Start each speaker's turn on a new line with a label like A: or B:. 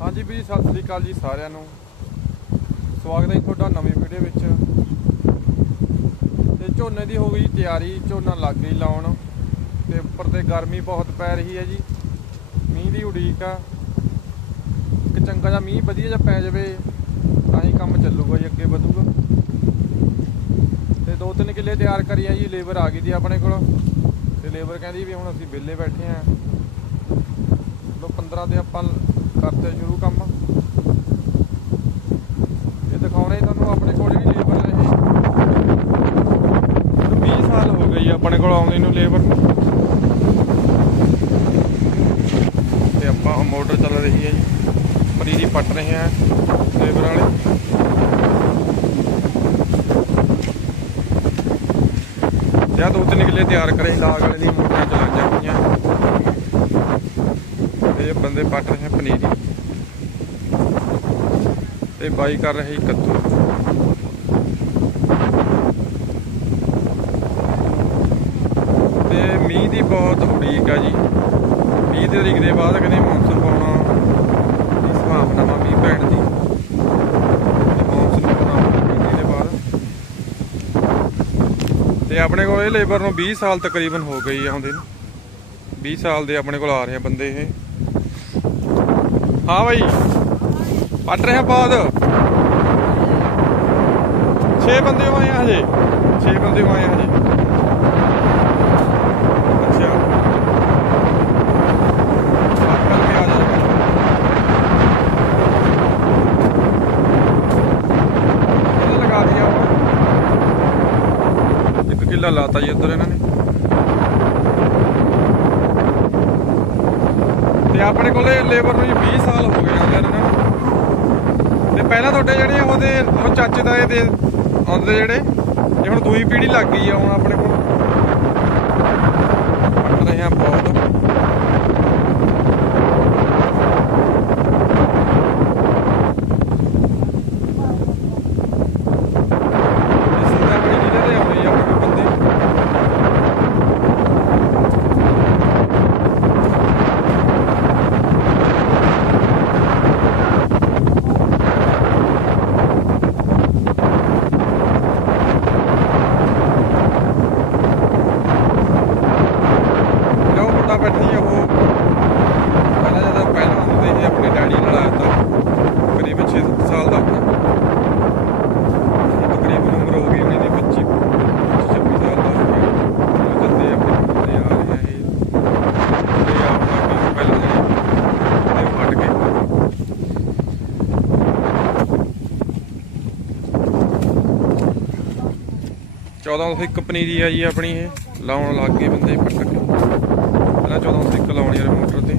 A: ਹਾਂਜੀ ਵੀ ਸਤਿ ਸ੍ਰੀ ਅਕਾਲ ਜੀ ਸਾਰਿਆਂ ਨੂੰ। ਸਵਾਗਤ ਹੈ ਜੀ ਤੁਹਾਡਾ ਨਵੀਂ ਵੀਡੀਓ ਵਿੱਚ। ਤੇ ਝੋਨੇ ਦੀ ਹੋ ਗਈ ਤਿਆਰੀ, ਝੋਨਾ ਲੱਗ ਗਈ ਲਾਉਣ। ਤੇ ਉੱਪਰ ਤੇ ਗਰਮੀ ਬਹੁਤ ਪੈ ਰਹੀ ਹੈ ਜੀ। ਮੀਂਹ ਦੀ ਉਡੀਕ ਆ। ਇੱਕ ਚੰਗਾ ਜਿਹਾ ਮੀਂਹ ਵਧੀਆ ਜਿਹਾ ਪੈ ਜਾਵੇ, ਤਾਂ ਹੀ ਕੰਮ ਚੱਲੂਗਾ ਜੀ, ਅੱਗੇ ਵਧੂਗਾ। ਤੇ ਦੋ ਤਿੰਨ ਕਿੱਲੇ ਤਿਆਰ ਕਰੀ ਆ ਜੀ, ਲੇਬਰ ਆ ਗਈ ਦੀ ਆਪਣੇ ਕੋਲ। ਤੇ ਲੇਬਰ ਕਹਿੰਦੀ ਵੀ ਹੁਣ ਅਸੀਂ ਵਿਹਲੇ ਬੈਠੇ ਆ। ਲੋ 15 ਤੇ ਆਪਾਂ ਕਰਦੇ ਸ਼ੁਰੂ ਕੰਮ। ਇਹ ਦਿਖਾਉਣੇ ਤੁਹਾਨੂੰ ਆਪਣੇ ਕੋਲ ਜਿਹੜੀ ਲੇਬਰ ਇਹ। 20 ਸਾਲ ਹੋ ਗਈ ਆਪਣੇ ਕੋਲ ਆਉਂਦੇ ਨੂੰ ਲੇਬਰ ਤੇ ਆਪਾਂ ਮੋਟਰ ਚੱਲ ਰਹੀ ਹੈ ਜੀ। ਪਨੀਰੀ ਪੱਟ ਰਹੇ ਆ ਲੇਬਰ ਵਾਲੇ। ਜਾਂ ਦੋ ਤਿੰਨ ਤਿਆਰ ਕਰੇ, ਲਾਗ ਵਾਲੇ ਦੀ ਮੋਟਰ ਚਲਾ ਹੋਈਆਂ ਤੇ ਇਹ ਬੰਦੇ ਪੱਟ ਰਹੇ ਪਨੀਰੀ। ਤੇ ਬਾਈ ਕਰ ਰਹੇ ਕੱਦੂ। ਤੇ ਮੀਂਹ ਦੀ ਬਹੁਤ ਉਡੀਕ ਆ ਜੀ। 20 ਤਰੀਕ ਦੇ ਬਾਅਦ ਕਹਿੰਦੇ ਮੌਨਸੂਨ ਪਾਉਣਾ ਦੀ ਸੰਭਾਵਨਾ ਵਾ ਮੀਂਹ ਪੈਣ ਦੀ। ਤੇ ਮੌਨਸੂਨ ਪਾਉਣਾ ਮੀਂਹ ਦੇ ਬਾਅਦ। ਤੇ ਆਪਣੇ ਕੋਲ ਇਹ ਲੇਬਰ ਨੂੰ 20 ਸਾਲ ਤਕਰੀਬਨ ਹੋ ਗਈ ਆ ਆਉਂਦੇ ਨੂੰ 20 ਸਾਲ ਦੇ ਆਪਣੇ ਕੋਲ ਆ ਰਹੇ ਬੰਦੇ ਇਹ। ਹਾਂ ਭਾਈ ਪੱਟ ਰਹੇ ਆ ਬਾਅਦ 6 ਬੰਦੇ ਹੋਏ ਆ ਹਜੇ। 6 ਬੰਦੇ ਹੋਏ ਆ ਹਜੇ। ਅੱਛਾ। ਆਪ ਕੇ ਆ ਇੱਕ ਕਿੱਲਾ ਲਾਤਾ ਜੀ ਇੱਧਰ ਇਹਨਾਂ ਨੇ। ਤੇ ਆਪਣੇ ਕੋਲੇ ਲੇਬਰ ਨੂੰ ਜੀ 20 ਸਾਲ ਹੋ ਗਏ ਆਉਂਦੇ ਇਹਨਾਂ ਨੂੰ। ਤੇ ਪਹਿਲਾਂ ਤੁਹਾਡੇ ਜਿਹੜੇ ਉਹਦੇ ਉਹ ਚਾਚੇ ਦਾ ਦੇ ਆਉਂਦੇ ਜਿਹੜੇ, ਇਹ ਹੁਣ ਦੂਈ ਪੀੜੀ ਲੱਗ ਗਈ ਆ ਹੁਣ ਆਪਣੇ ਕੋਲ। ਰਹੇ ਆ ਬਹੁਤ। 1401 ਪਨੀਰੀ ਆ ਜੀ ਆਪਣੀ ਇਹ। ਲਾਉਣ ਲੱਗ ਗਏ ਬੰਦੇ ਪੱਟਕ ਪਹਿਲਾਂ 1401 ਲਾਉਣ ਯਾਰ ਮੋਟਰ ਤੇ।